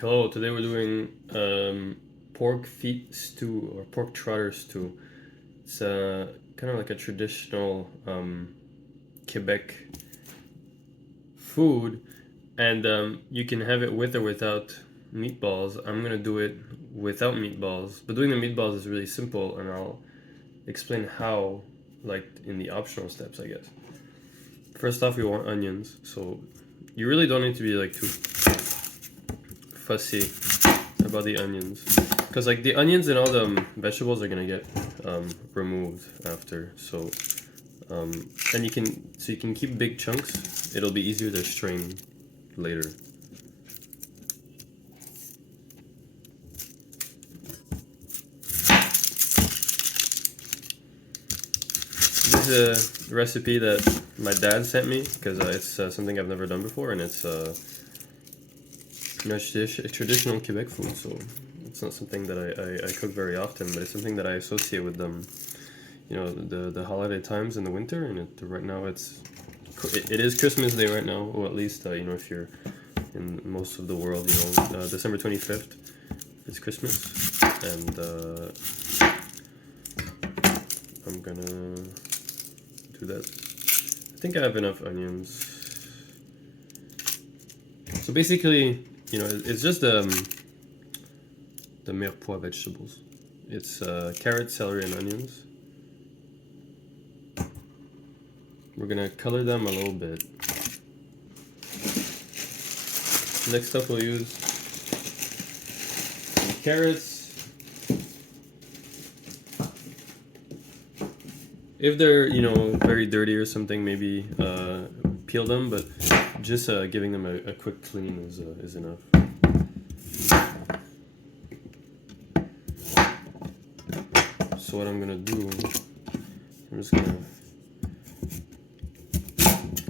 Hello, today we're doing pork feet stew or pork trotter stew. It's kind of like a traditional Quebec food, and you can have it with or without meatballs. I'm gonna do it without meatballs, but doing the meatballs is really simple, and I'll explain how, like in the optional steps, I guess. First off, we want onions, so you really don't need to be like too fussy about the onions, because like the onions and all the vegetables are gonna get removed after. So and you can keep big chunks. It'll be easier to strain later. This is a recipe that my dad sent me because it's something I've never done before, and it's a traditional Quebec food. So it's not something that I cook very often, but it's something that I associate with them. You know, the holiday times in the winter, and right now it is Christmas Day right now, or at least you know, if you're in most of the world, you know, December 25th is Christmas, and I'm gonna do that. I think I have enough onions. So basically, you know, it's just the Meatball vegetables. It's carrot, celery, and onions. We're gonna color them a little bit. Next up, we'll use carrots. If they're, you know, very dirty or something, maybe peel them, but just giving them a quick clean is enough. So what I'm gonna do, I'm just gonna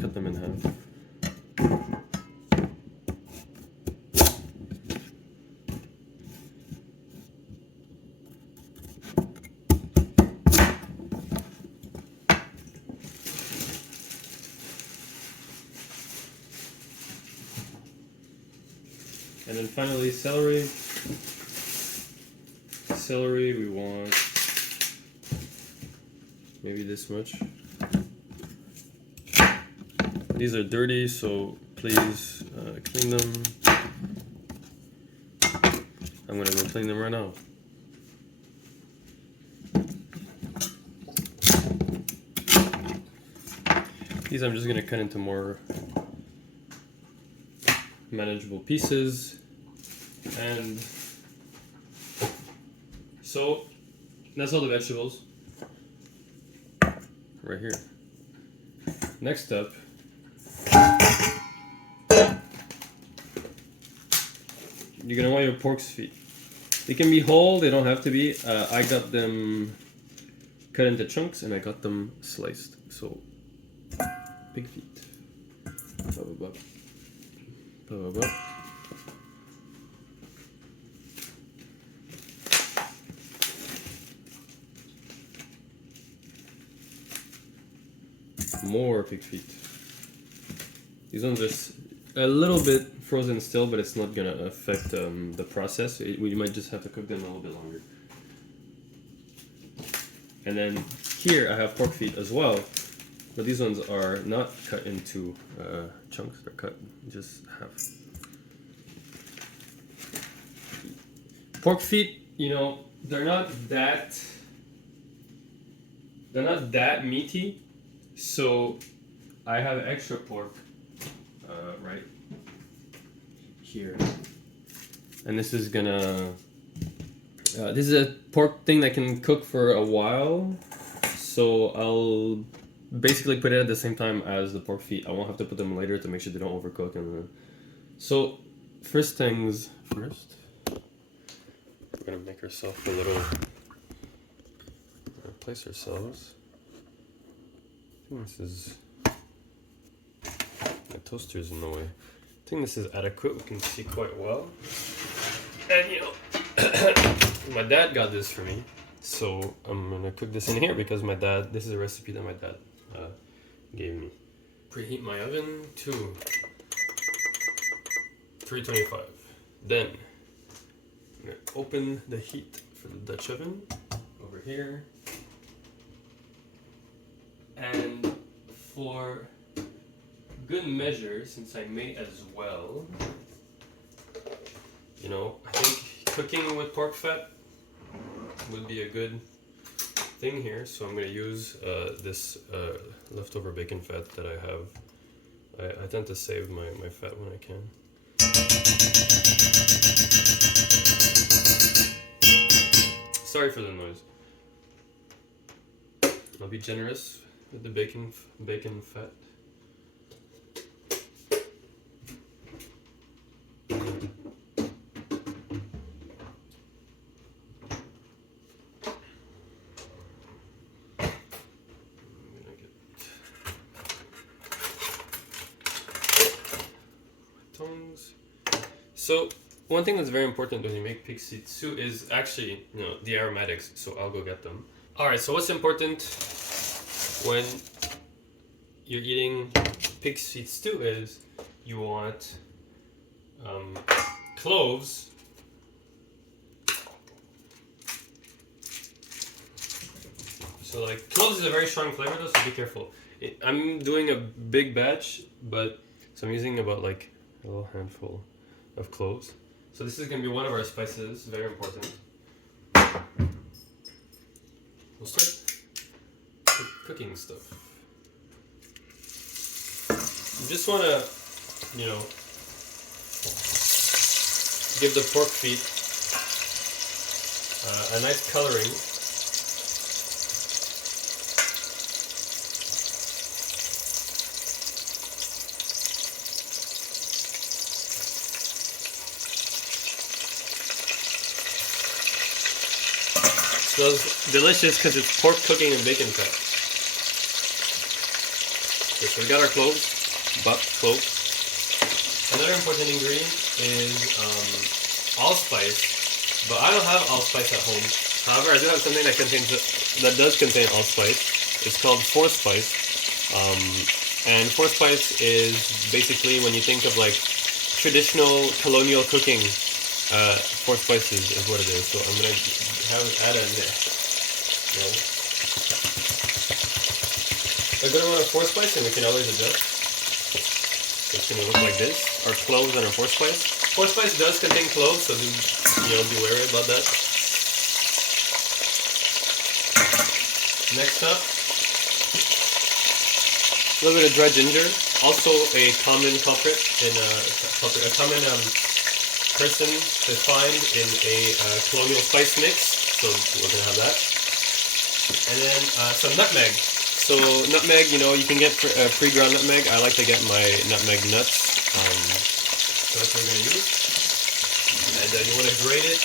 cut them in half. And then finally, celery. Celery, we want maybe this much. These are dirty, so please clean them. I'm gonna go clean them right now. These I'm just gonna cut into more manageable pieces, and so that's all the vegetables right here. Next up, you're gonna want your pork's feet. They can be whole, they don't have to be. I got them cut into chunks and I got them sliced. So pig feet. Blah, blah, blah. Blah, blah, blah. More pig feet. These ones are a little bit frozen still, but it's not gonna affect the process. We might just have to cook them a little bit longer. And then here I have pork feet as well, but these ones are not cut into chunks. They're cut just half. Pork feet, you know, they're not that meaty, so I have extra pork right here, and this is gonna this is a pork thing that can cook for a while, so I'll basically put it at the same time as the pork feet. I won't have to put them later to make sure they don't overcook. And so first things first, we're gonna make ourselves a little place ourselves. I think this is, my toaster's in the way. I think this is adequate. We can see quite well. And you know, my dad got this for me, so I'm gonna cook this in here because this is a recipe that my dad gave me. Preheat my oven to 325. Then I'm gonna open the heat for the Dutch oven over here. And for good measure, since I may as well, you know, I think cooking with pork fat would be a good thing here. So I'm gonna use this leftover bacon fat that I have. I tend to save my fat when I can. Sorry for the noise. I'll be generous with the bacon fat. So one thing that's very important when you make pig feet stew is actually, you know, the aromatics. So I'll go get them. All right. So what's important when you're eating pig feet stew is you want cloves. So like cloves is a very strong flavor though, so be careful. I'm doing a big batch, but so I'm using about like a little handful of cloves. So this is going to be one of our spices, very important. We'll start cooking stuff. You just want to, you know, give the pork feet a nice coloring. Smells delicious because it's pork cooking in bacon fat. Okay, so we got our cloves, clove. Another important ingredient is allspice, but I don't have allspice at home. However, I do have something that does contain allspice. It's called forcespice, and forcespice is basically when you think of like traditional colonial cooking. Four spices is what it is, so I'm gonna add a good amount of four spice, and we can always adjust. So it's gonna look like this: our cloves and our four spice. Four spice does contain cloves, so be wary about that. Next up, a little bit of dry ginger, also a common culprit in a common person to find in a colonial spice mix, so we're gonna have that. And then some nutmeg. So nutmeg, you know, you can get pre-ground nutmeg. I like to get my nutmeg nuts. So that's what we're gonna use. And you want to grate it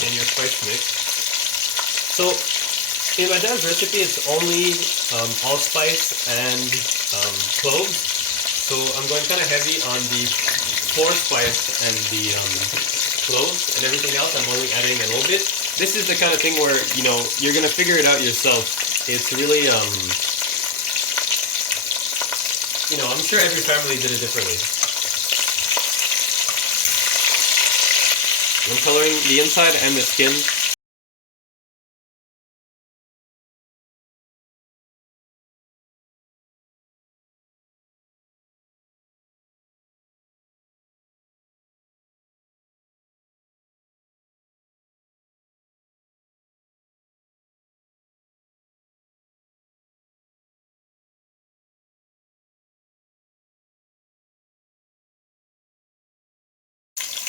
in your spice mix. So in my dad's recipe, it's only allspice and cloves. So I'm going kind of heavy on the forcespice and the cloves, and everything else I'm only adding a little bit. This is the kind of thing where, you know, you're gonna figure it out yourself. It's really you know, I'm sure every family did it differently. I'm coloring the inside and the skin.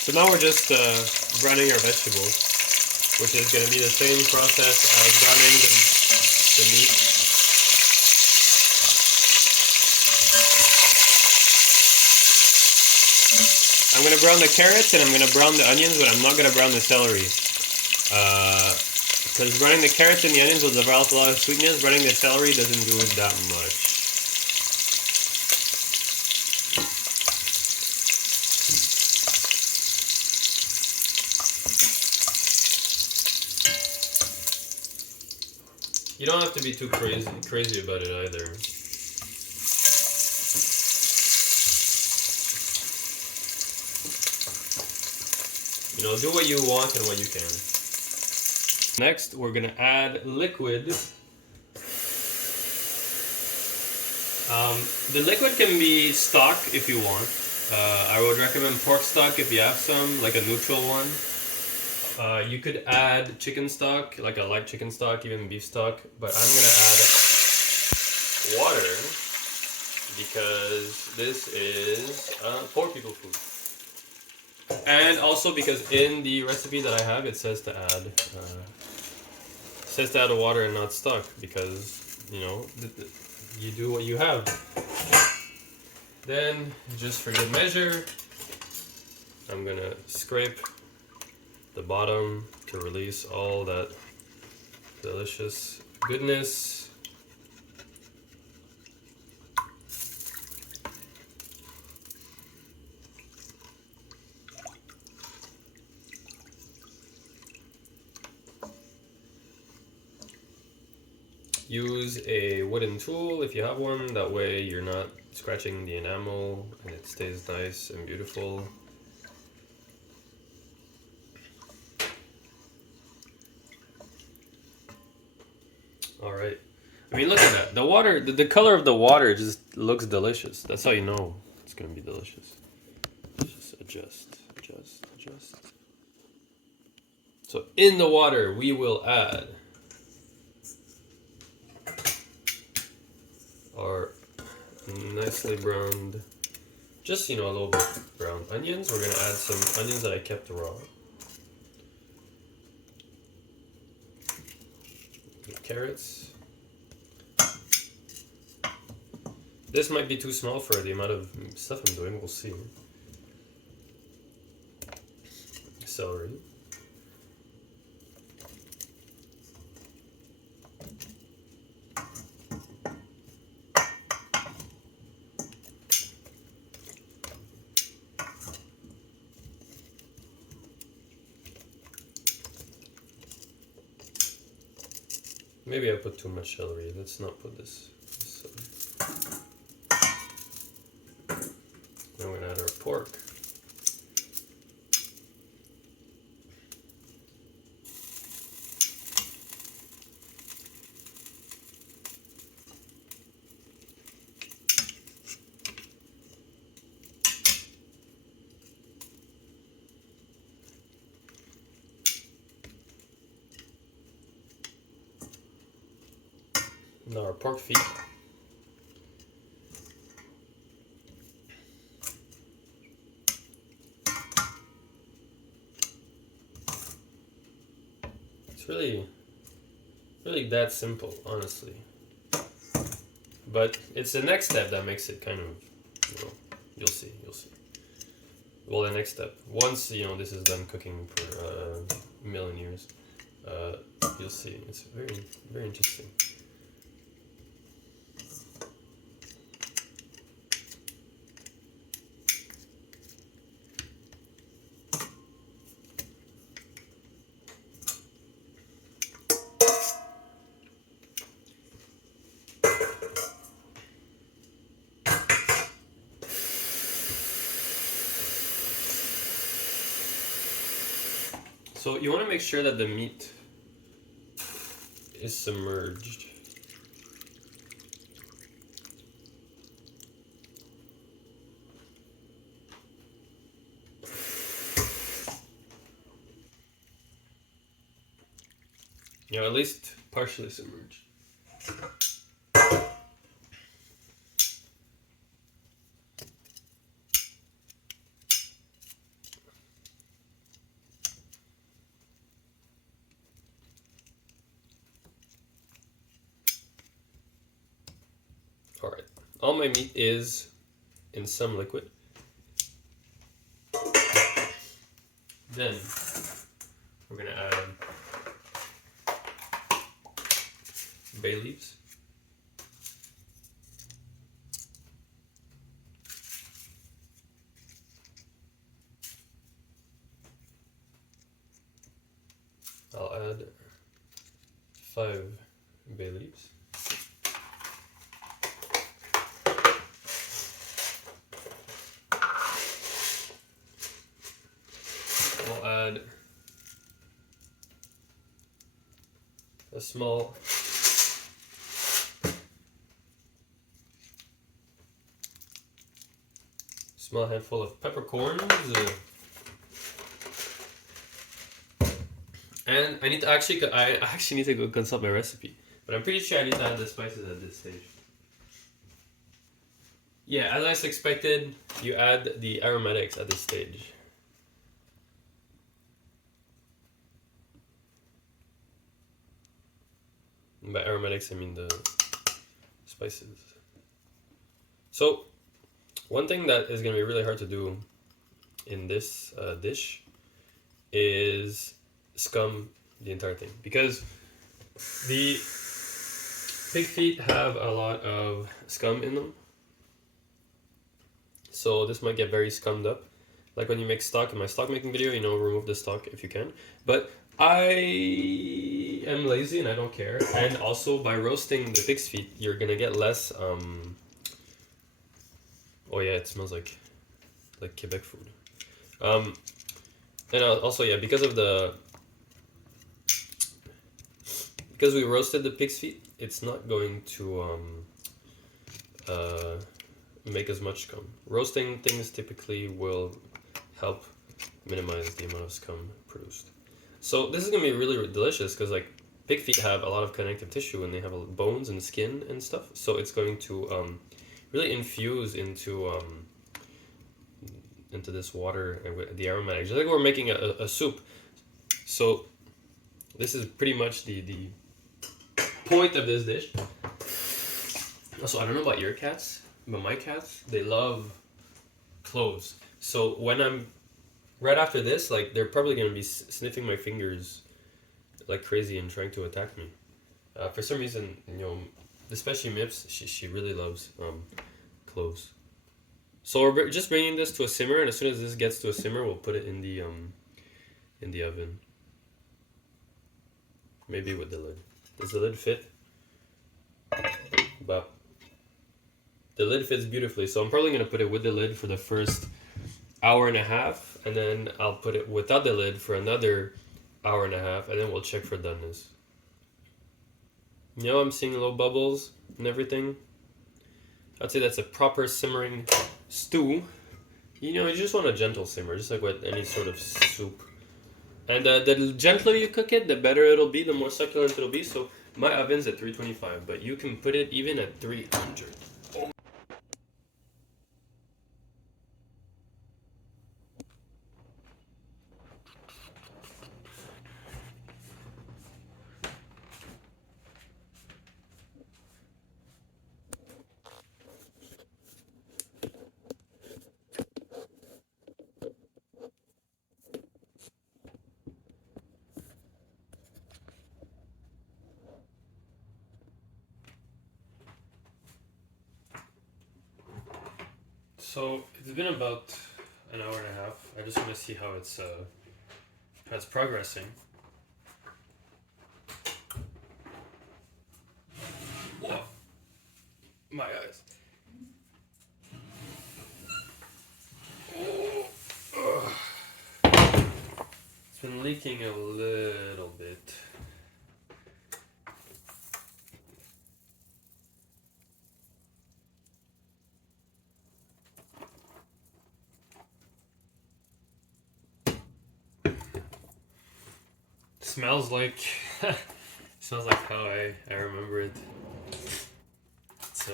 So now we're just browning our vegetables, which is going to be the same process as browning the meat. I'm going to brown the carrots and I'm going to brown the onions, but I'm not going to brown the celery. Because browning the carrots and the onions will develop a lot of sweetness, browning the celery doesn't do it that much. You don't have to be too crazy about it either. You know, do what you want and what you can. Next, we're gonna add liquid. The liquid can be stock if you want. I would recommend pork stock if you have some, like a neutral one. You could add chicken stock, like a light chicken stock, even beef stock, but I'm gonna add water because this is poor people food. And also because in the recipe that I have, it says to add water and not stock because, you know, you do what you have. Then, just for good measure, I'm gonna scrape the bottom to release all that delicious goodness. Use a wooden tool if you have one, that way you're not scratching the enamel and it stays nice and beautiful. Alright. I mean, look at that. The water, the color of the water just looks delicious. That's how you know it's going to be delicious. Just adjust. So in the water, we will add our nicely browned, just, you know, a little bit browned onions. We're going to add some onions that I kept raw. Carrots. This might be too small for the amount of stuff I'm doing, we'll see. Celery. Maybe I put too much celery. Let's not put this. Now we're gonna add our pork. Now our pork feet. It's really that simple, honestly. But it's the next step that makes it kind of, you know, you'll see. Well, the next step, once, you know, this is done cooking for a million years, you'll see. It's very interesting. So you want to make sure that the meat is submerged. You know, at least partially submerged. Alright, all my meat is in some liquid. Then we're going to add bay leaves. I'll add 5 bay leaves. I'll add a small handful of peppercorns. And I need to I actually need to go consult my recipe. But I'm pretty sure I need to add the spices at this stage. Yeah, as I expected, you add the aromatics at this stage. And by aromatics, I mean the spices. So, one thing that is going to be really hard to do in this dish is scum the entire thing. Because the pig feet have a lot of scum in them. So this might get very scummed up. Like when you make stock, in my stock making video, you know, remove the stock if you can. But I am lazy and I don't care. And also by roasting the pig's feet, you're gonna get less, oh yeah, it smells like Quebec food. And also, yeah, because we roasted the pig's feet, it's not going to make as much scum. Roasting things typically will help minimize the amount of scum produced. So this is gonna be really delicious because like pig feet have a lot of connective tissue and they have bones and skin and stuff. So it's going to really infuse into this water and with the aromatics. Just like we're making a soup. So this is pretty much the point of this dish. Also, I don't know about your cats, but my cats, they love cloves. So when I'm right after this, like they're probably gonna be sniffing my fingers like crazy and trying to attack me. For some reason, you know, especially Mips, she really loves cloves. So we're just bringing this to a simmer, and as soon as this gets to a simmer, we'll put it in the oven. Maybe with the lid. Does the lid fit? But the lid fits beautifully, so I'm probably gonna put it with the lid for the first hour and a half, and then I'll put it without the lid for another hour and a half, and then we'll check for doneness. You know, I'm seeing little bubbles and everything. I'd say that's a proper simmering stew. You know, you just want a gentle simmer, just like with any sort of soup. And the gentler you cook it, the better it'll be, the more succulent it'll be. So my oven's at 325, but you can put it even at 300. So it's been about an hour and a half. I just want to see how it's progressing. Whoa, my eyes. It's been leaking a little bit. Smells like smells like how I remember it. It's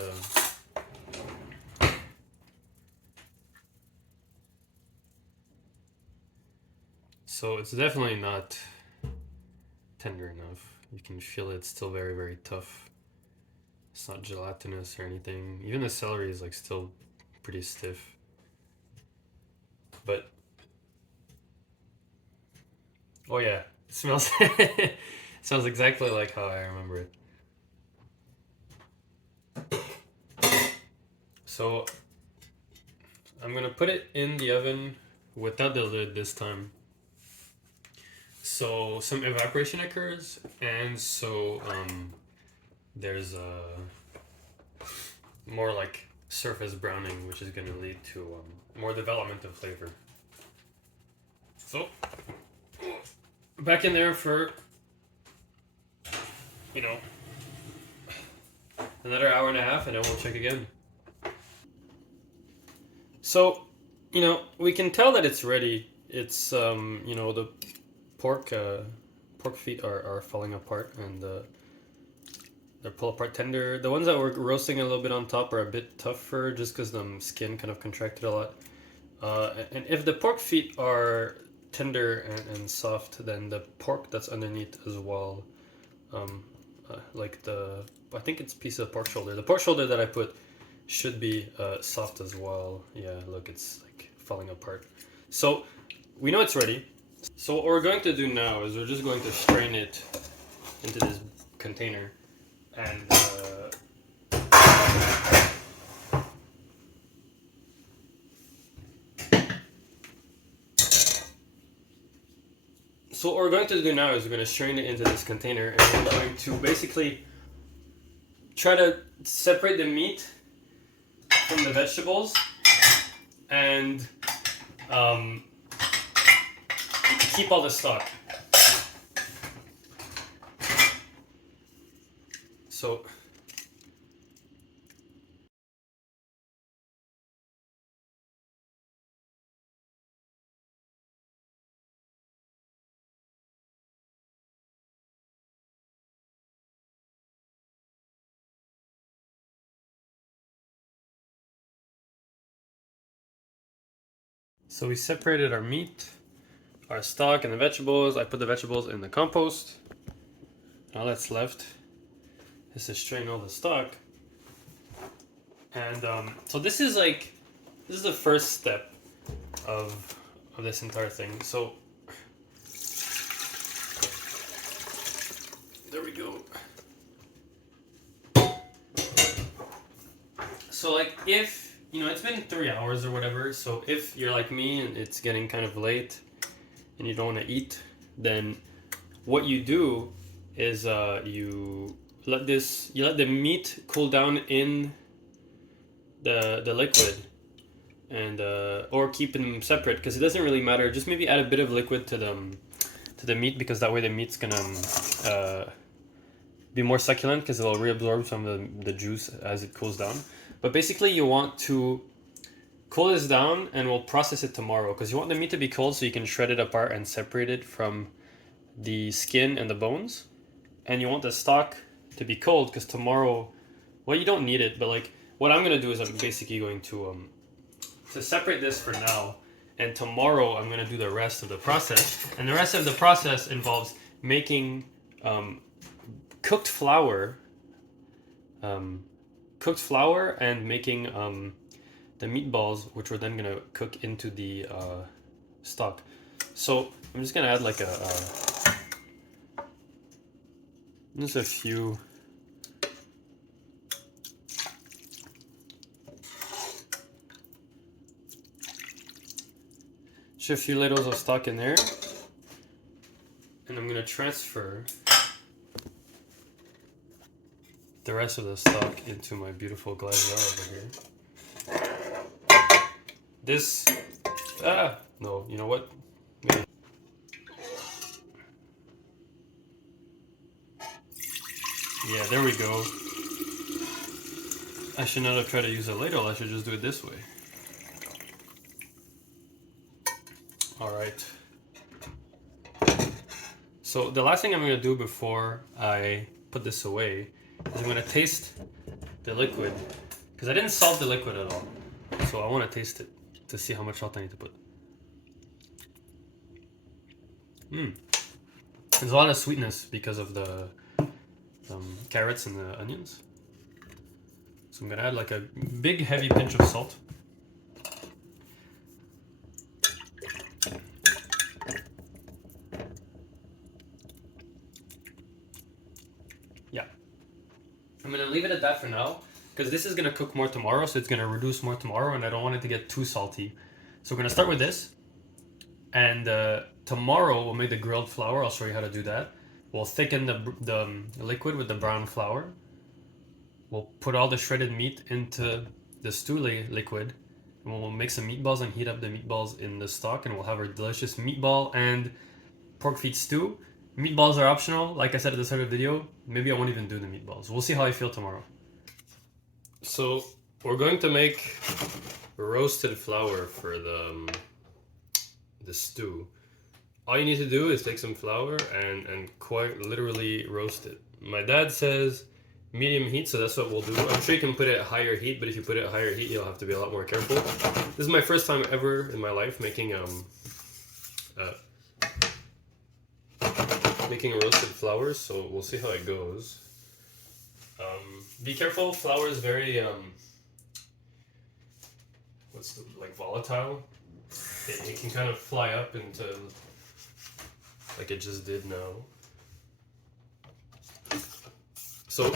so it's definitely not tender enough. You can feel it's still very, very tough. It's not gelatinous or anything. Even the celery is like still pretty stiff. But oh yeah, it smells it smells exactly like how I remember it. So I'm gonna put it in the oven without the lid this time. So some evaporation occurs, and so there's more like surface browning, which is gonna lead to more development of flavor. So back in there for, you know, another hour and a half, and then we'll check again. So, you know, we can tell that it's ready. It's, you know, the pork feet are falling apart, and they're pull apart tender. The ones that we're roasting a little bit on top are a bit tougher, just because the skin kind of contracted a lot. And if the pork feet are tender and soft, then the pork that's underneath as well, like I think it's a piece of pork shoulder. The pork shoulder that I put should be soft as well. Yeah, look, it's like falling apart. So we know it's ready. So what we're going to do now is we're just going to strain it into this container, and so what we're going to do now is we're going to strain it into this container, and we're going to basically try to separate the meat from the vegetables, and keep all the stock. So we separated our meat, our stock, and the vegetables. I put the vegetables in the compost. All that's left is to strain all the stock. And so this is the first step of this entire thing. So there we go. So like, if you know, it's been 3 hours or whatever, so if you're like me and it's getting kind of late and you don't want to eat, then what you do is you let the meat cool down in the liquid, and or keep them separate, because it doesn't really matter. Just maybe add a bit of liquid to the meat, because that way the meat's gonna be more succulent, because it'll reabsorb some of the juice as it cools down. But basically you want to cool this down, and we'll process it tomorrow, because you want the meat to be cold so you can shred it apart and separate it from the skin and the bones. And you want the stock to be cold, because tomorrow, well, you don't need it, but like what I'm gonna do is I'm basically going to separate this for now, and tomorrow I'm gonna do the rest of the process. And the rest of the process involves making cooked flour and making the meatballs, which we're then gonna cook into the stock. So I'm just gonna add like just a few. Just a few ladles of stock in there, and I'm gonna transfer the rest of the stock into my beautiful glass jar over here. This, no, you know what? Maybe. Yeah, there we go. I should not have tried to use a ladle, I should just do it this way. Alright. So the last thing I'm going to do before I put this away is I'm going to taste the liquid, because I didn't salt the liquid at all. So I want to taste it to see how much salt I need to put. There's a lot of sweetness because of the carrots and the onions. So I'm going to add like a big heavy pinch of salt. Yeah. I'm going to leave it at that for now, because this is going to cook more tomorrow, so it's going to reduce more tomorrow, and I don't want it to get too salty. So we're going to start with this, and tomorrow we'll make the grilled flour. I'll show you how to do that. We'll thicken the liquid with the brown flour. We'll put all the shredded meat into the stew liquid, and we'll make some meatballs and heat up the meatballs in the stock, and we'll have our delicious meatball and pork feet stew. Meatballs are optional. Like I said at the start of the video, maybe I won't even do the meatballs. We'll see how I feel tomorrow. So we're going to make roasted flour for the stew. All you need to do is take some flour and quite literally roast it. My dad says medium heat, so that's what we'll do. I'm sure you can put it at higher heat, but if you put it at higher heat, you'll have to be a lot more careful. This is my first time ever in my life making roasted flour, so we'll see how it goes. Be careful, flour is very volatile. It can kind of fly up into, like it just did now. So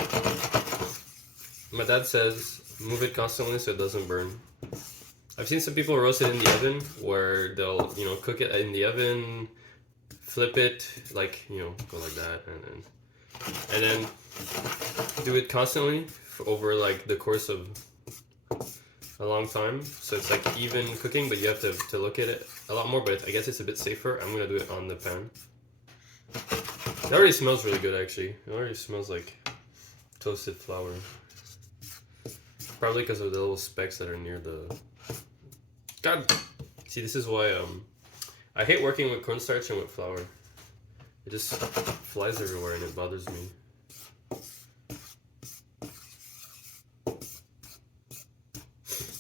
my dad says move it constantly so it doesn't burn. I've seen some people roast it in the oven where they'll, cook it in the oven, flip it, go like that, and then do it constantly over like the course of a long time. So it's like even cooking, but you have to look at it a lot more, but I guess it's a bit safer. I'm gonna do it on the pan. It already smells really good, actually. It already smells like toasted flour. Probably because of the little specks that are near the... God! See, this is why I hate working with cornstarch and with flour. It just flies everywhere and it bothers me.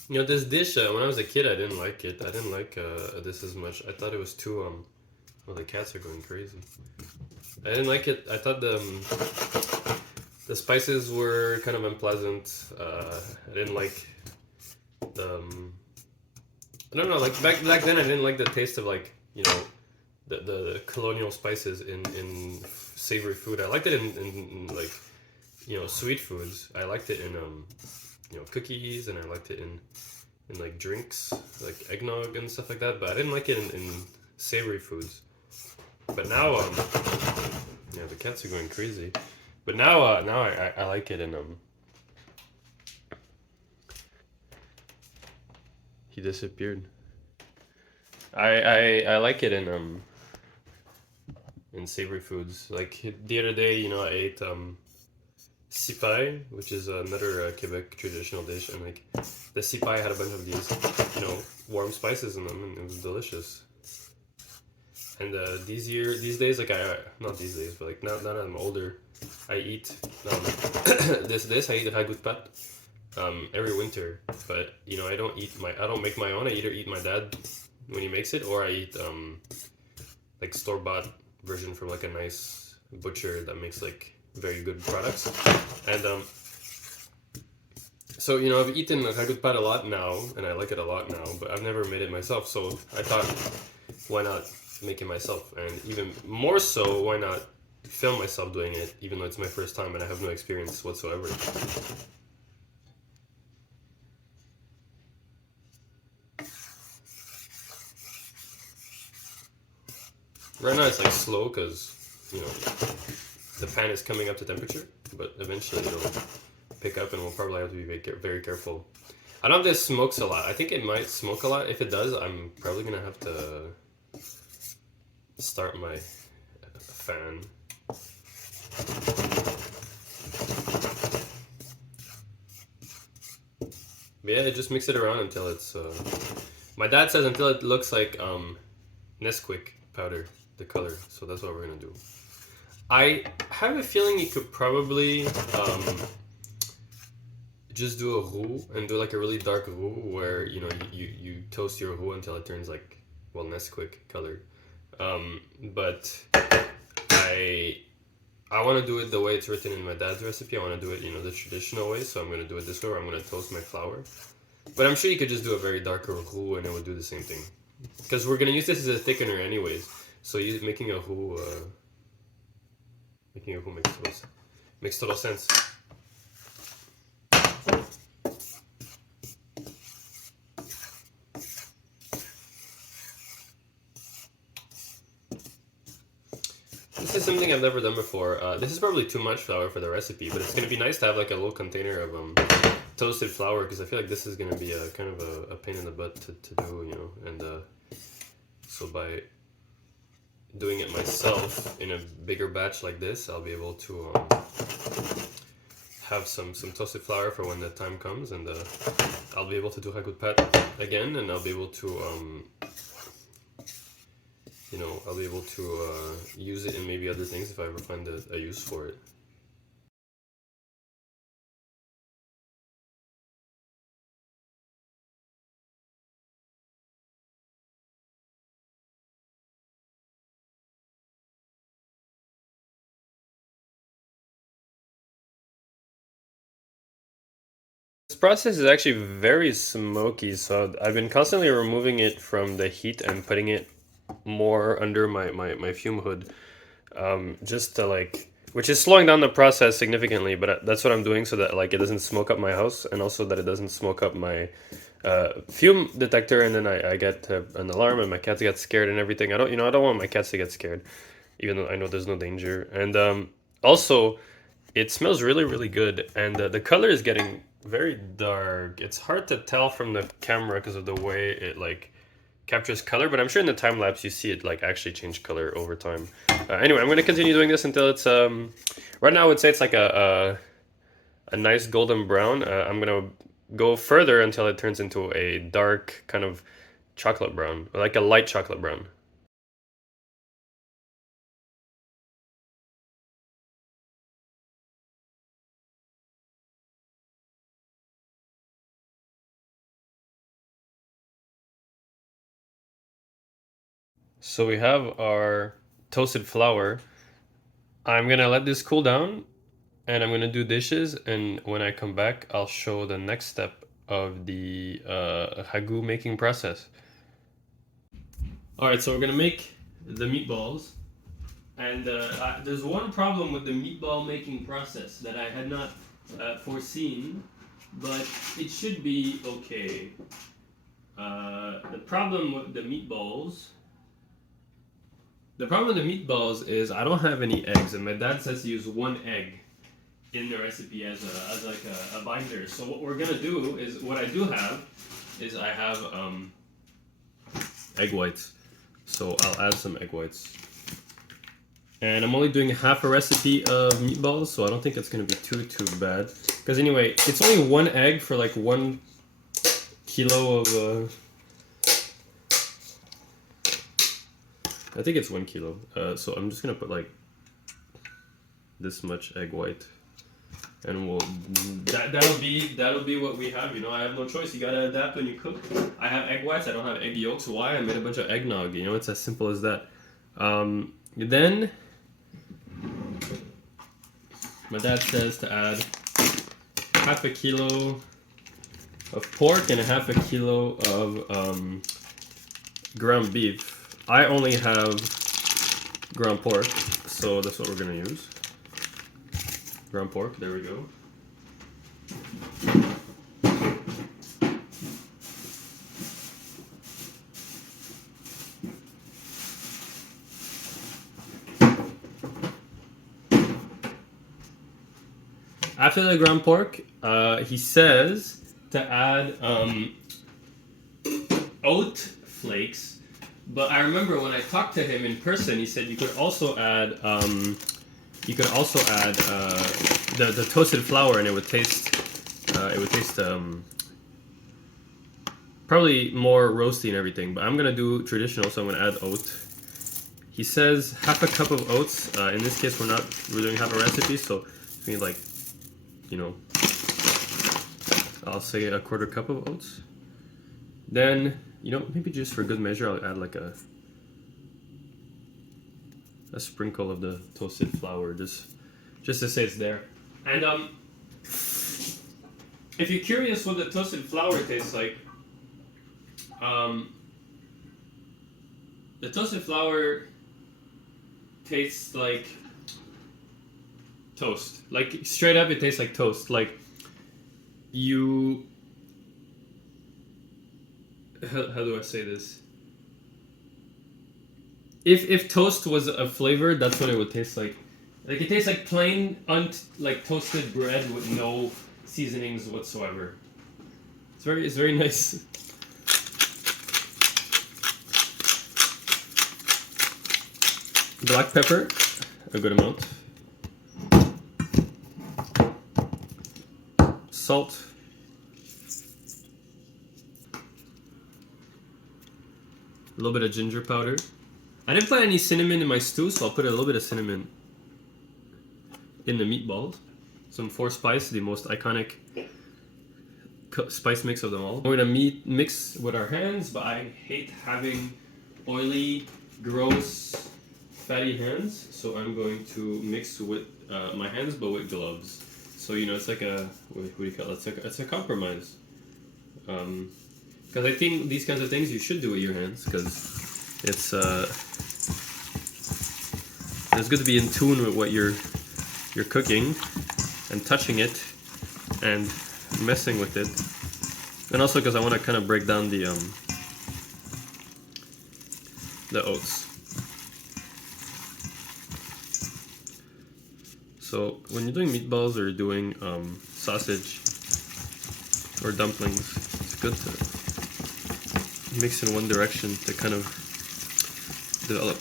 This dish, when I was a kid, I didn't like it. I didn't like this as much. I thought it was too, well, the cats are going crazy. I didn't like it. I thought the spices were kind of unpleasant. I didn't like the, I don't know, like back then I didn't like the taste of the colonial spices in savory food. I liked it in sweet foods. I liked it in cookies, and I liked it in like drinks, like eggnog and stuff like that, but I didn't like it in savory foods. But now, the cats are going crazy. But now I like it in he disappeared. I like it in savory foods. Like the other day, I ate sipai, which is another Quebec traditional dish, and like the sipai had a bunch of these, warm spices in them, and it was delicious. And these days, like not these days, but like now that I'm older, I eat this. I eat ragout pat every winter, but I don't make my own. I either eat my dad when he makes it, or I eat like store-bought version from like a nice butcher that makes like very good products. And so I've eaten ragout pat a lot now, and I like it a lot now, but I've never made it myself. So I thought, why not make it myself? And even more so, why not film myself doing it, even though it's my first time and I have no experience whatsoever. Right now it's like slow because the pan is coming up to temperature, but eventually it'll pick up and we'll probably have to be very careful. I don't know if this smokes a lot. I think it might smoke a lot. If it does, I'm probably gonna have to start my fan. But yeah, just mix it around until it's my dad says until it looks like Nesquik powder, the color. So that's what we're gonna do. I have a feeling you could probably just do a roux and do like a really dark roux where you toast your roux until it turns like, well, Nesquik colored. But I want to do it the way it's written in my dad's recipe. I want to do it, the traditional way. So I'm going to do it this way, where I'm going to toast my flour. But I'm sure you could just do a very dark roux and it would do the same thing. Because we're going to use this as a thickener anyways. So making a roux makes total sense. This is something I've never done before. This is probably too much flour for the recipe, but it's going to be nice to have like a little container of toasted flour, because I feel like this is going to be a kind of a pain in the butt to do, and so by doing it myself in a bigger batch like this, I'll be able to have some toasted flour for when the time comes, and I'll be able to do ragout pat again, and I'll be able to you know, I'll be able to use it in maybe other things if I ever find a use for it. This process is actually very smoky, so I've been constantly removing it from the heat and putting it more under my fume hood, just to like, which is slowing down the process significantly, but that's what I'm doing so that like it doesn't smoke up my house, and also that it doesn't smoke up my fume detector, and then I get an alarm and my cats get scared and everything. I don't want my cats to get scared, even though I know there's no danger. And also, it smells really good, and the color is getting very dark. It's hard to tell from the camera because of the way it like captures color, but I'm sure in the time lapse you see it like actually change color over time. Anyway, I'm going to continue doing this until it's right now I would say it's like a nice golden brown. I'm going to go further until it turns into a dark kind of chocolate brown, like a light chocolate brown. So we have our toasted flour. I'm gonna let this cool down, and I'm gonna do dishes, and when I come back I'll show the next step of the ragout making process. Alright, so we're gonna make the meatballs, and there's one problem with the meatball making process that I had not foreseen, but it should be okay. The problem with the meatballs is I don't have any eggs, and my dad says to use one egg in the recipe as like a binder. So what we're gonna do is, what I do have is I have egg whites. So I'll add some egg whites. And I'm only doing half a recipe of meatballs, so I don't think it's gonna be too bad. Because anyway, it's only one egg for like 1 kilo of I think it's 1 kilo. So I'm just gonna put like this much egg white, and that'll be what we have. You know, I have no choice. You gotta adapt when you cook. I have egg whites. I don't have egg yolks. Why? I made a bunch of eggnog. You know, it's as simple as that. Then my dad says to add half a kilo of pork and half a kilo of ground beef. I only have ground pork, so that's what we're gonna use. Ground pork, there we go. After the ground pork, he says to add oat flakes. But I remember when I talked to him in person, he said you could also add the toasted flour, and it would taste probably more roasty and everything. But I'm gonna do traditional, so I'm gonna add oat. He says half a cup of oats. In this case, we're doing half a recipe, so we need like, you know, I'll say a quarter cup of oats. Then, you know, maybe just for good measure, I'll add like a sprinkle of the toasted flour, just to say it's there. And if you're curious what the toasted flour tastes like, the toasted flour tastes like toast. Like straight up, it tastes like toast. Like how do I say this? If toast was a flavor, that's what it would taste like. Like it tastes like plain, like toasted bread with no seasonings whatsoever. It's very nice. Black pepper, a good amount. Salt. A little bit of ginger powder. I didn't put any cinnamon in my stew, so I'll put a little bit of cinnamon in the meatballs. Some 4-spice, the most iconic spice mix of them all. We're gonna mix with our hands, but I hate having oily, gross, fatty hands, so I'm going to mix with my hands, but with gloves. So you know, it's like a what do you call it? It's a compromise. Because I think these kinds of things you should do with your hands, because it's good to be in tune with what you're cooking and touching it and messing with it, and also because I want to kind of break down the oats. So when you're doing meatballs or doing sausage or dumplings, it's good to mix in one direction to kind of develop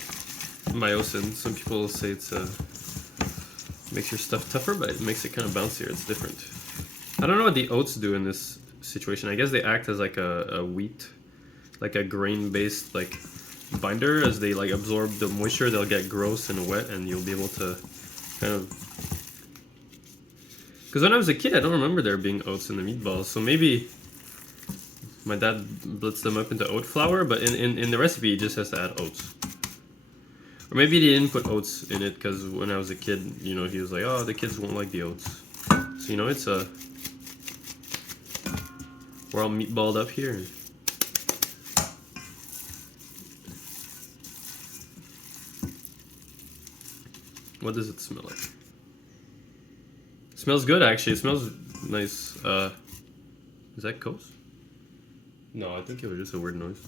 myosin. Some people say it's makes your stuff tougher, but it makes it kind of bouncier. It's different. I don't know what the oats do in this situation. I guess they act as like a wheat, like a grain-based like binder. As they like absorb the moisture, they'll get gross and wet, and you'll be able to kind of. Because when I was a kid, I don't remember there being oats in the meatballs. So maybe my dad blitzed them up into oat flour, but in the recipe, he just has to add oats. Or maybe they didn't put oats in it because when I was a kid, you know, he was like, oh, the kids won't like the oats. So, you know, it's we're all meatballed up here. What does it smell like? It smells good, actually. It smells nice. Is that cloves? No, I think it was just a weird noise.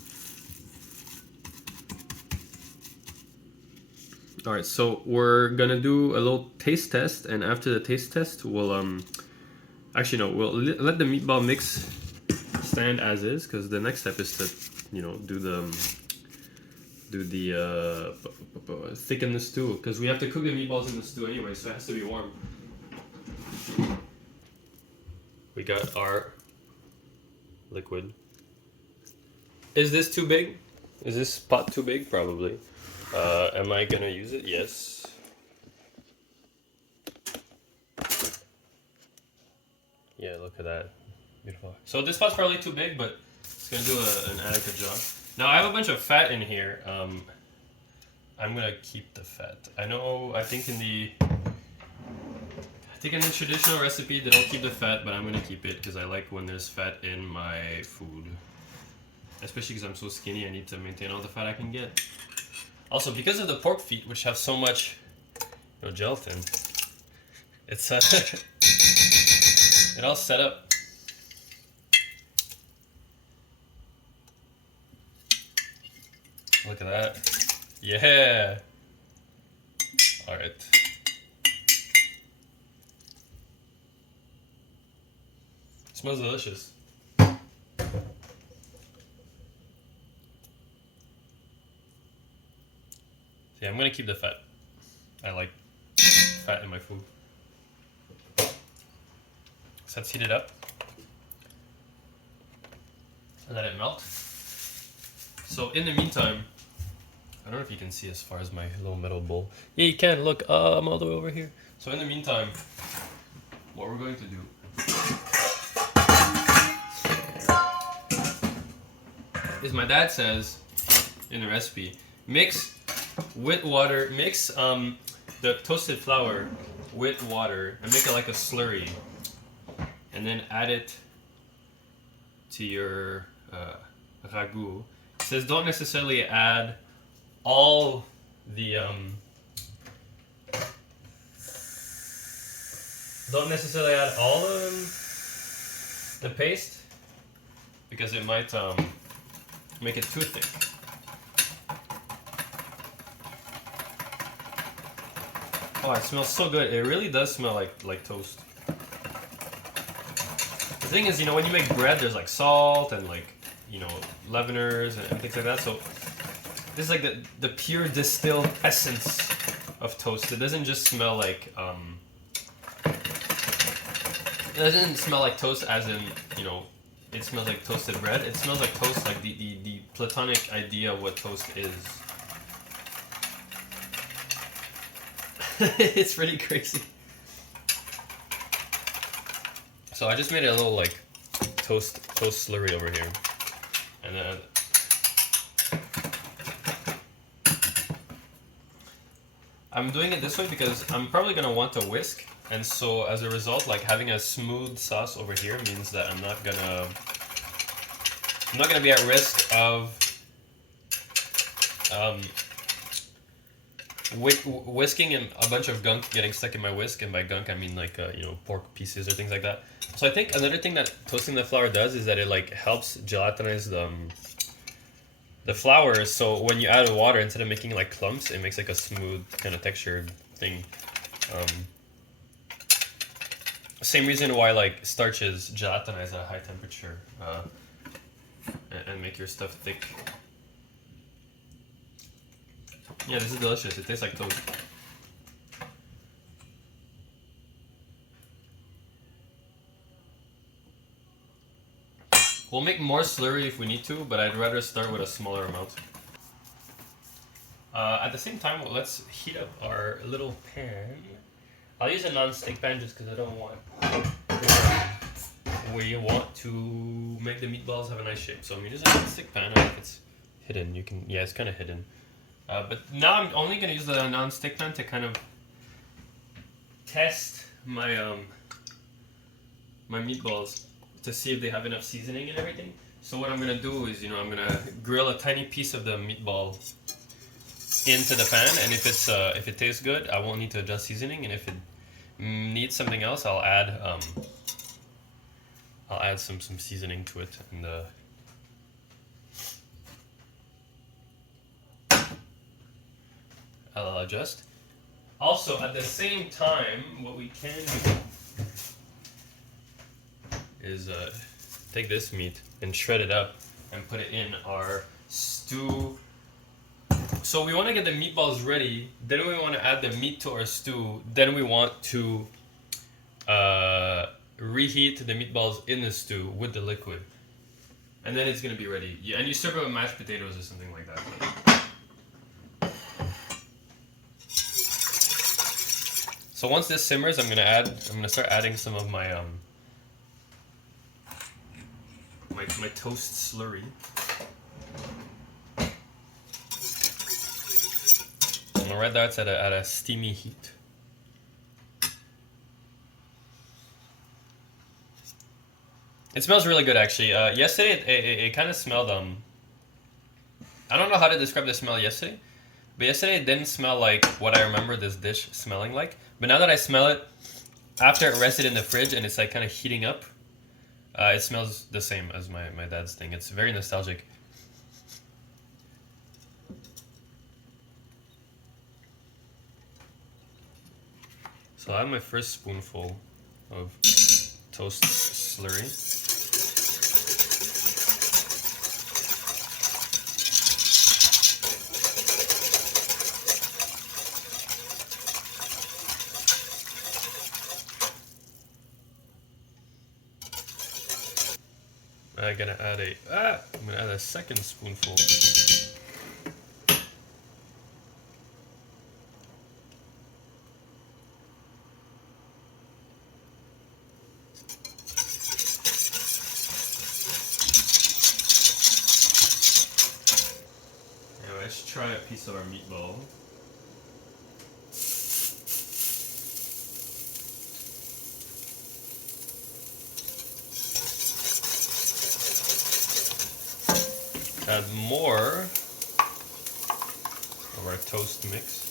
Alright, so we're gonna do a little taste test, and after the taste test, we'll actually no, we'll let the meatball mix stand as is, because the next step is to, you know, do the thicken the stew, because we have to cook the meatballs in the stew anyway, so it has to be warm. We got our liquid. Is this too big? Is this pot too big? Probably. Am I gonna use it? Yes. Yeah, look at that. Beautiful. So this pot's probably too big, but it's gonna do an adequate job. Now I have a bunch of fat in here. I'm gonna keep the fat. I think in the traditional recipe they don't keep the fat, but I'm gonna keep it because I like when there's fat in my food. Especially because I'm so skinny, I need to maintain all the fat I can get. Also, because of the pork feet, which have so much, you know, gelatin, it's it all set up. Look at that. Yeah. All right. Smells delicious. Yeah, I'm gonna keep the fat. I like fat in my food. So let's heat it up and let it melt. So in the meantime, I don't know if you can see as far as my little metal bowl. Yeah, you can. Look, I'm all the way over here. So in the meantime, what we're going to do is, my dad says in the recipe, mix with water, mix the toasted flour with water and make it like a slurry, and then add it to your ragout. It says don't necessarily add all the the paste, because it might make it too thick. Oh, it smells so good. It really does smell like toast. The thing is, you know, when you make bread, there's like salt and like, you know, leaveners and things like that. So This is like the pure distilled essence of toast. It doesn't just smell like it doesn't smell like toast as in, you know, it smells like toasted bread. It smells like toast, like the platonic idea of what toast is. It's pretty crazy. So I just made a little like toast slurry over here, and then I'm doing it this way because I'm probably gonna want to whisk, and so as a result, like having a smooth sauce over here means that I'm not gonna be at risk of whisking and a bunch of gunk getting stuck in my whisk, and by gunk I mean like you know, pork pieces or things like that. So I think another thing that toasting the flour does is that it like helps gelatinize the flour. So when you add water, instead of making like clumps, it makes like a smooth kind of textured thing. Same reason why like starches gelatinize at a high temperature and make your stuff thick. Yeah, this is delicious. It tastes like toast. We'll make more slurry if we need to, but I'd rather start with a smaller amount. At the same time, let's heat up our little pan. I'll use a non-stick pan just because I don't want... we want to make the meatballs have a nice shape. So I'm using a non-stick pan. I think it's hidden. You can... yeah, it's kind of hidden. But now I'm only going to use the non-stick pan to kind of test my my meatballs to see if they have enough seasoning and everything. So what I'm going to do is, you know, I'm going to grill a tiny piece of the meatball into the pan, and if it tastes good, I won't need to adjust seasoning, and if it needs something else, I'll add some seasoning to it, and I'll adjust. Also, at the same time, what we can do is take this meat and shred it up and put it in our stew. So we want to get the meatballs ready, then we want to add the meat to our stew, then we want to reheat the meatballs in the stew with the liquid, and then it's going to be ready. Yeah, and you serve it with mashed potatoes or something like that. So once this simmers, I'm gonna start adding some of my my toast slurry. And right there, it's at a steamy heat. It smells really good, actually. Yesterday, it kind of smelled I don't know how to describe the smell yesterday, but yesterday it didn't smell like what I remember this dish smelling like. But now that I smell it, after it rested in the fridge and it's like kind of heating up, it smells the same as my dad's thing. It's very nostalgic. So I have my first spoonful of toast slurry. I'm gonna add a second spoonful. Now let's try a piece of our meatball. Add more of our toast mix.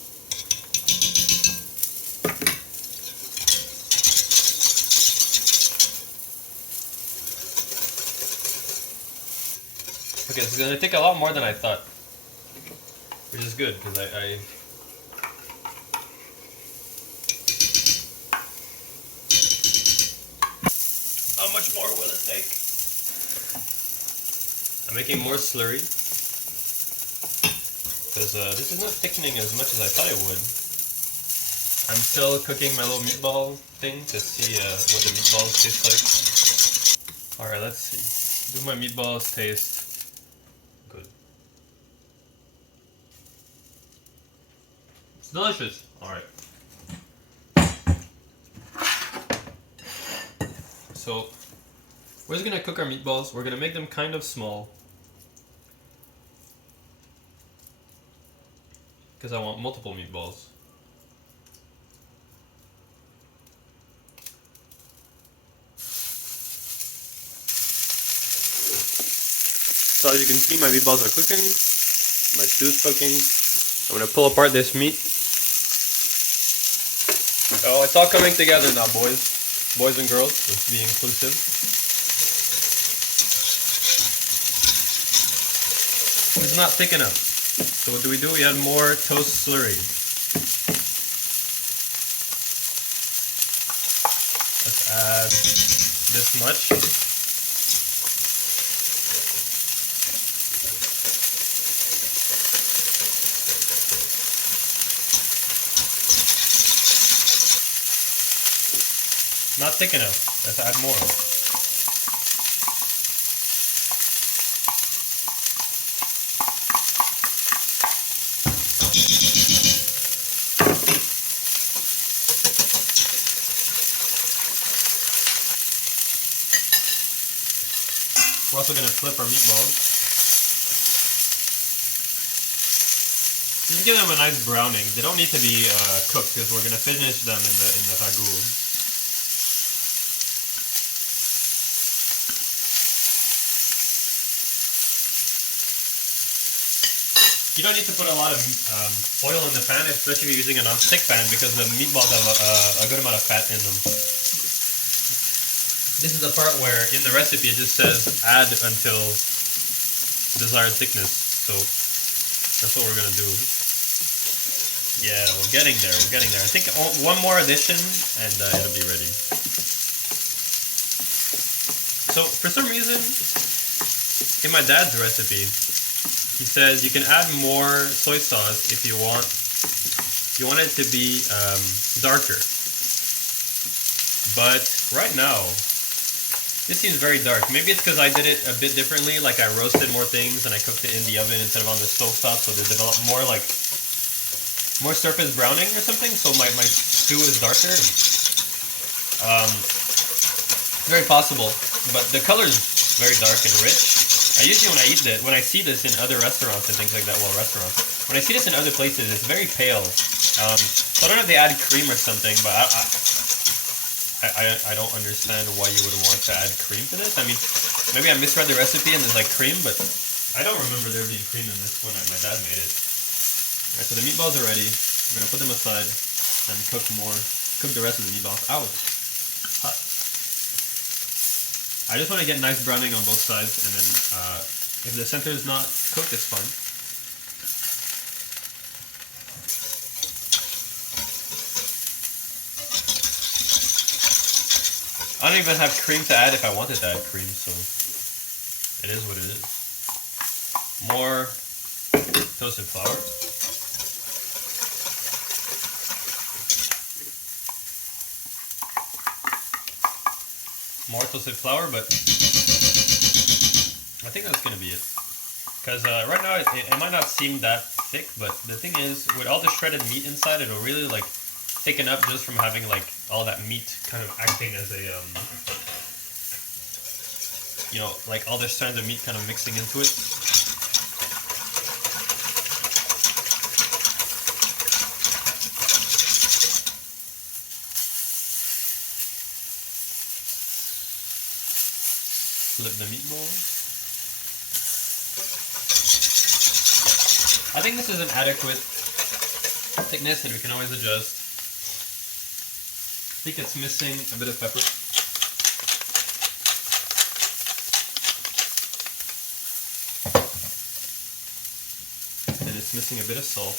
Okay, it's gonna take a lot more than I thought, which is good because I how much more will it take? I'm making more slurry. because this is not thickening as much as I thought it would. I'm still cooking my little meatball thing to see what the meatballs taste like. Alright, let's see. Do my meatballs taste good? It's delicious. Alright. So, we're just gonna cook our meatballs. We're gonna make them kind of small, because I want multiple meatballs. So as you can see, my meatballs are cooking, my stew's cooking. I'm gonna pull apart this meat. Oh, it's all coming together now, boys and girls. Let's be inclusive. It's not thick enough. So what do? We add more toast slurry. Let's add this much. Not thick enough. Let's add more. We're also going to flip our meatballs. Just give them a nice browning. They don't need to be cooked because we're going to finish them in the ragout. You don't need to put a lot of oil in the pan, especially if you're using a non-stick pan, because the meatballs have a good amount of fat in them. This is the part where in the recipe it just says add until desired thickness. So that's what we're gonna do. Yeah, we're getting there. I think one more addition and it'll be ready. So for some reason, in my dad's recipe, he says you can add more soy sauce if you want it to be darker. But right now, this seems very dark. Maybe it's because I did it a bit differently, like I roasted more things and I cooked it in the oven instead of on the stove top, so they develop more surface browning or something, so my stew is darker. Very possible, but the color is very dark and rich. Usually when I see this in other restaurants and things like that, when I see this in other places, it's very pale. So I don't know if they add cream or something, but I don't understand why you would want to add cream to this. I mean, maybe I misread the recipe and there's like cream, but I don't remember there being cream in this when my dad made it. Alright, so the meatballs are ready. We're gonna put them aside and cook the rest of the meatballs. Ow! Hot. I just want to get nice browning on both sides, and then if the center is not cooked, it's fine. I don't even have cream to add if I wanted to add cream, so it is what it is. More toasted flour. More toasted flour, but I think that's gonna be it. Because right now it might not seem that thick, but the thing is, with all the shredded meat inside, it'll really like thicken up just from having like all that meat kind of acting as a like all the strands of meat kind of mixing into it. Flip the meatballs. I think this is an adequate thickness and we can always adjust. I think it's missing a bit of pepper. And it's missing a bit of salt.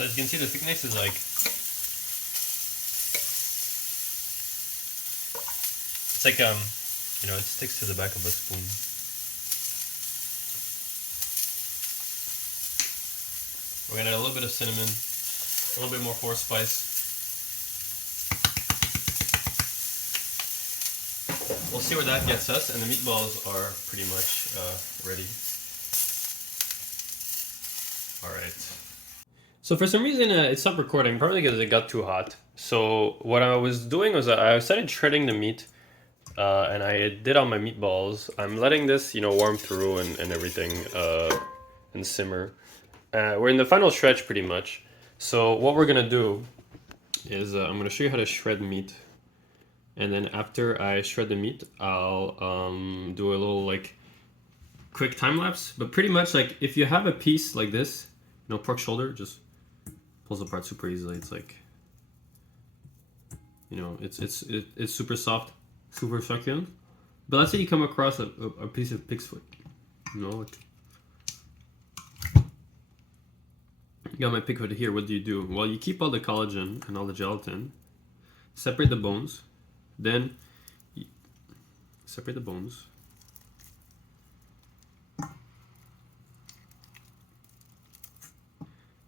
So as you can see, the thickness is like, it's like, you know, it sticks to the back of a spoon. We're gonna add a little bit of cinnamon, a little bit more allspice. We'll see where that gets us, and the meatballs are pretty much ready. Alright. So for some reason it stopped recording, probably because it got too hot. So what I was doing was I started shredding the meat, and I did all my meatballs. I'm letting this, you know, warm through and everything, and simmer. We're in the final stretch pretty much. So what we're gonna do is I'm gonna show you how to shred meat. And then after I shred the meat, I'll do a little like quick time lapse. But pretty much like if you have a piece like this, you know, pork shoulder, just pulls apart super easily. It's like, you know, it's super soft, super succulent. But let's say you come across a piece of pig's foot, you know, like, you got my pig foot here. What do? Well, you keep all the collagen and all the gelatin, separate the bones. Then separate the bones.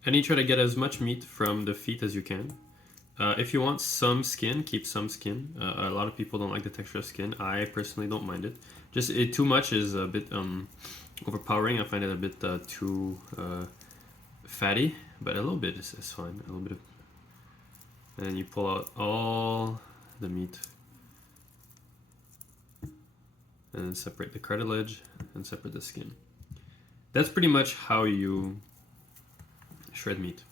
And you try to get as much meat from the feet as you can. If you want some skin, keep some skin. A lot of people don't like the texture of skin. I personally don't mind it. Just too much is a bit overpowering. I find it a bit too fatty, but a little bit is fine. A little bit of, and then you pull out all the meat. And then separate the cartilage and separate the skin. That's pretty much how you shred meat.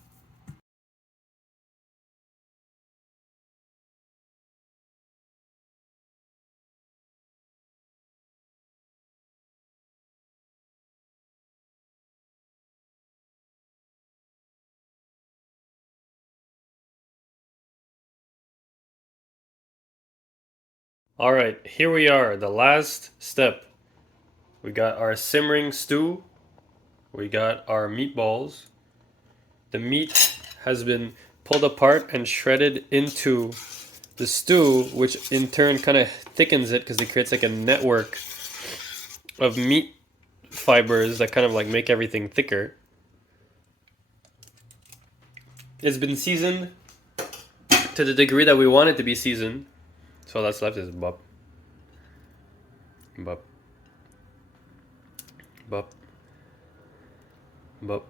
All right, here we are, the last step. We got our simmering stew. We got our meatballs. The meat has been pulled apart and shredded into the stew, which in turn kind of thickens it because it creates like a network of meat fibers that kind of like make everything thicker. It's been seasoned to the degree that we want it to be seasoned. So all that's left is bop. Bop. Bop. Bop.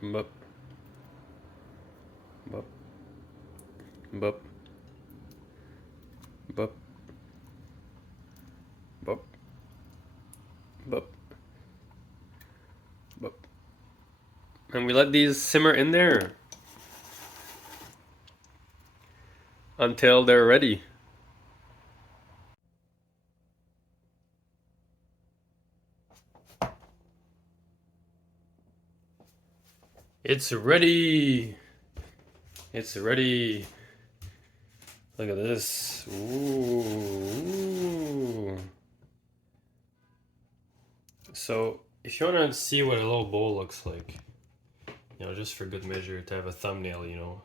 Bop. Bop. Bop. Bop. Bop. Bop. Bop. And we let these simmer in there until they're ready. It's ready. It's ready. Look at this. Ooh. So if you want to see what a little bowl looks like, you know, just for good measure to have a thumbnail, you know.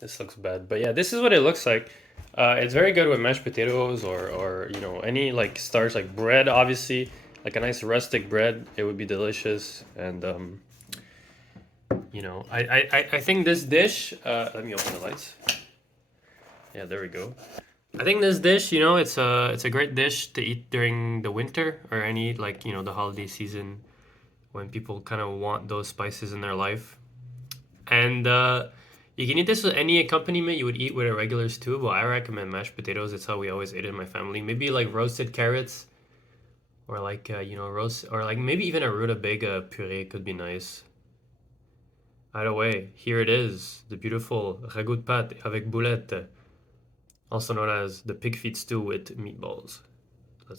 This looks bad, but yeah, this is what it looks like. It's very good with mashed potatoes or you know, any like starch, like bread. Obviously, like a nice rustic bread, it would be delicious. And you know, I think this dish. Let me open the lights. Yeah, there we go. I think this dish, you know, it's a great dish to eat during the winter or any, like, you know, the holiday season when people kind of want those spices in their life. And you can eat this with any accompaniment you would eat with a regular stew, but I recommend mashed potatoes. It's how we always ate it in my family. Maybe like roasted carrots, or like you know, roast, or like maybe even a rutabaga puree could be nice. Either way, here it is, the beautiful ragout de pâte avec boulettes. also known as the pig feet stew with meatballs.